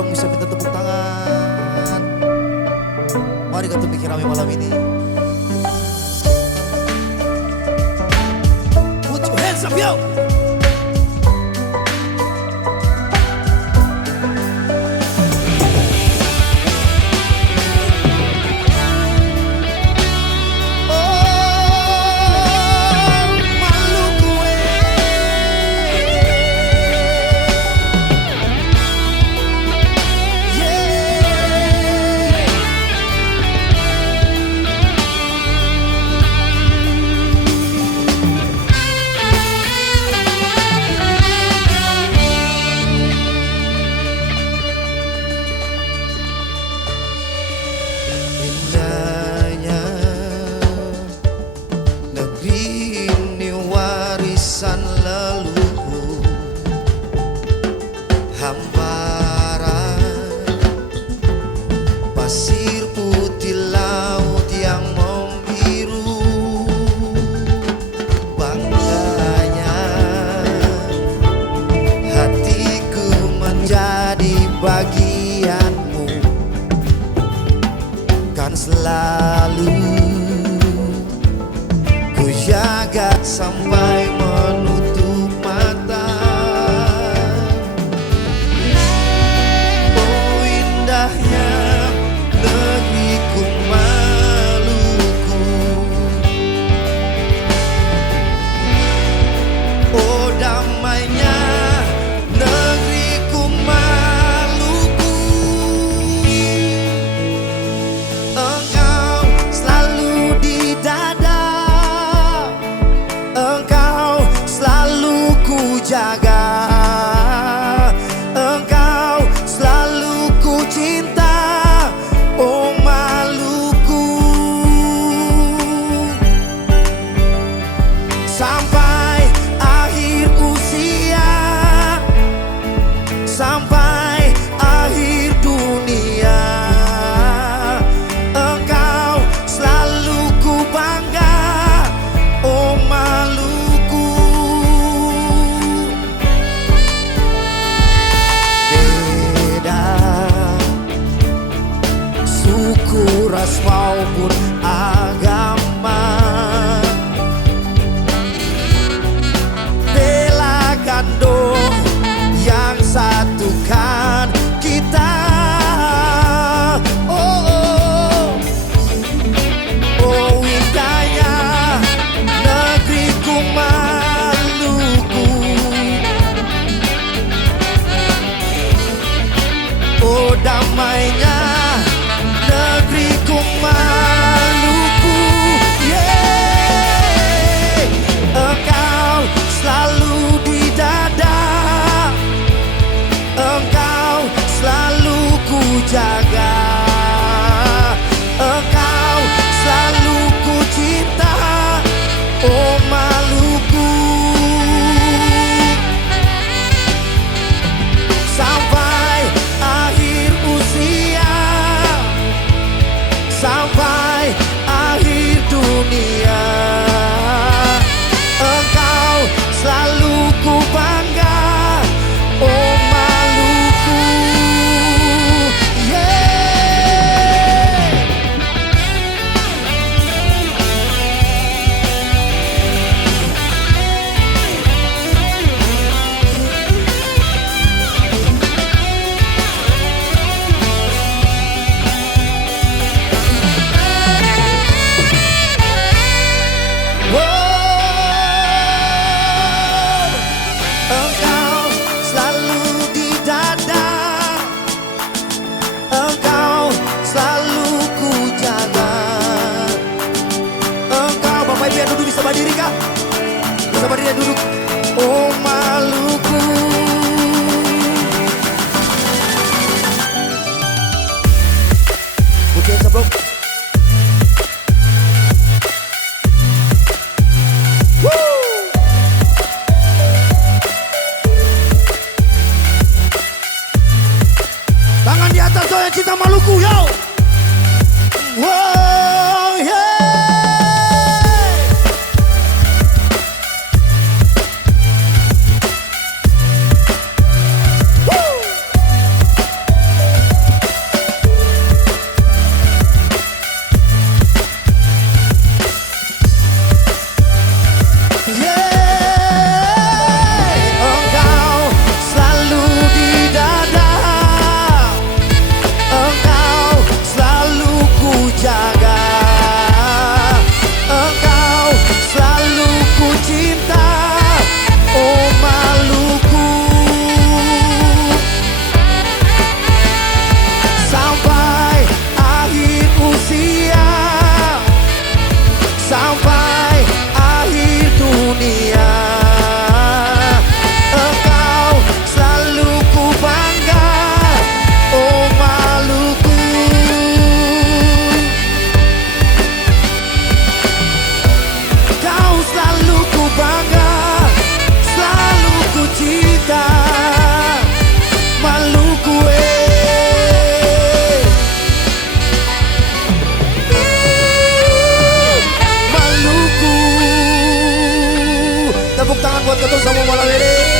dong bisa minta tepuk tangan. Mari kita bikin rame malam ini. Put your hands up, yo! Indahnya negeri ini warisan leluhur, hamparan pasir putih laut yang membiru. Bangganya hatiku menjadi bagianmu, kan selalu ku jaga sampai menutup mata. Oh indahnya negeriku Maluku, oh damainya negeriku Maluku. Engkau selalu di dada, engkau selalu ku jaga, engkau selalu ku cinta, oh Maluku. Sampai akhir usia, sampai akhir dunia, engkau selalu ku bangga, oh Maluku. Beda suku, ras maupun agama, bela gandong yang satukan kita. Oh, oh, oh indahnya negeriku Maluku, oh damainya negeriku Maluku. Yeah. Engkau selalu di dada, engkau selalu ku jaga, engkau selalu ku cinta, oh Maluku. Sampai akhir usia, sampai akhir dunia, engkau selalu ku bangga, oh Maluku. Yeah. Engkau selalu di dada, engkau selalu ku jaga, engkau. Bapak Ibu yang duduk bisa berdiri kah? Bisa berdiri duduk. Oh Maluku. Put your hands up, bro. Tangan di atas doa yang cinta Maluku, yo. Wow, yeah. Woo. tangan buat ketua semua malam ini.